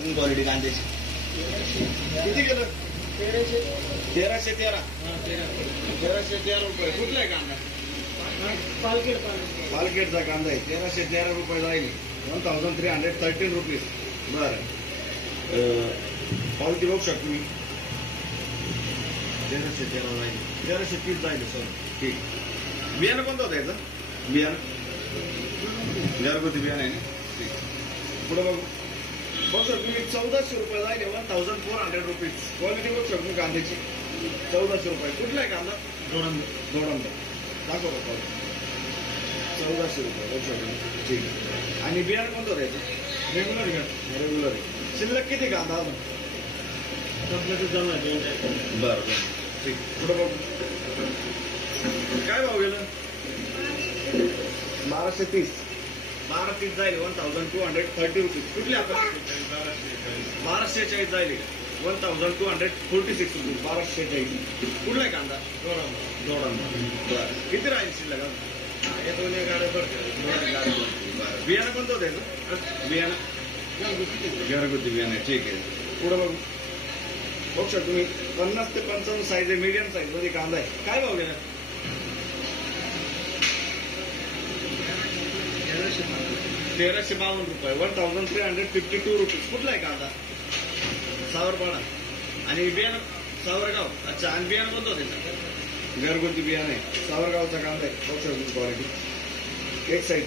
तुम्ही क्वालिटी कांद्याची. किती गेलं? 1313. 1313 रुपये. कुठला आहे कांदा? पालखेडचा कांदा आहे. 1313 रुपये जाईल. 1313 रुपीज. बरं, पावती बघू शकतो मी. 1313 जाईल. 1330 जाईल सर. ठीक. बियाणं कोणतं होतं याचं? बियाणं घरगुती बियाणं आहे ना. ठीक. पुढे बघू शकतो मी. 1400 रुपये जाईल. 1400 रुपीज. क्वालिटी बघू शकतो मी कांद्याची. 1400 रुपये. कुठला आहे कांदा? दोडंब. दाखव बघा. 1400 रुपये बघू शकतो. ठीक आहे. आणि बियाणं कोणतं होतं याचं? रेग्युलर आहे. शिल्लक किती कांदा अजून? बरं. ठीक. पुढे बघू. काय भाव गेलं? 1230. 1230 जाईल. 1230 रुपीज. कुठले आपण? 1246 जाईल. 1246 रुपीज. 1246. कुठला आहे कांदा? दोडंब. बरं. किती राहील शिल्लक? दोन्ही गाड्या बरं. बियाणं कोणतं होतं याचं? बियाणं घरगुती बियाणं आहे. ठीक आहे. पुढे बघू शकतो तुम्ही. 50 ते 55 साईज आहे. मीडियम साईज मध्ये कांदा आहे. काय भाव गेला? 1352 रुपये. 1352 रुपीज. कुठला आहे कांदा? सावरपाडा. आणि बियाणं सावरगाव. अच्छा. आणि बियाणं कोणतं होतं? घरगुती बियाणं आहे. सावरगावचा कांदा आहे. बघू शकतो क्वालिटी. एक साईज.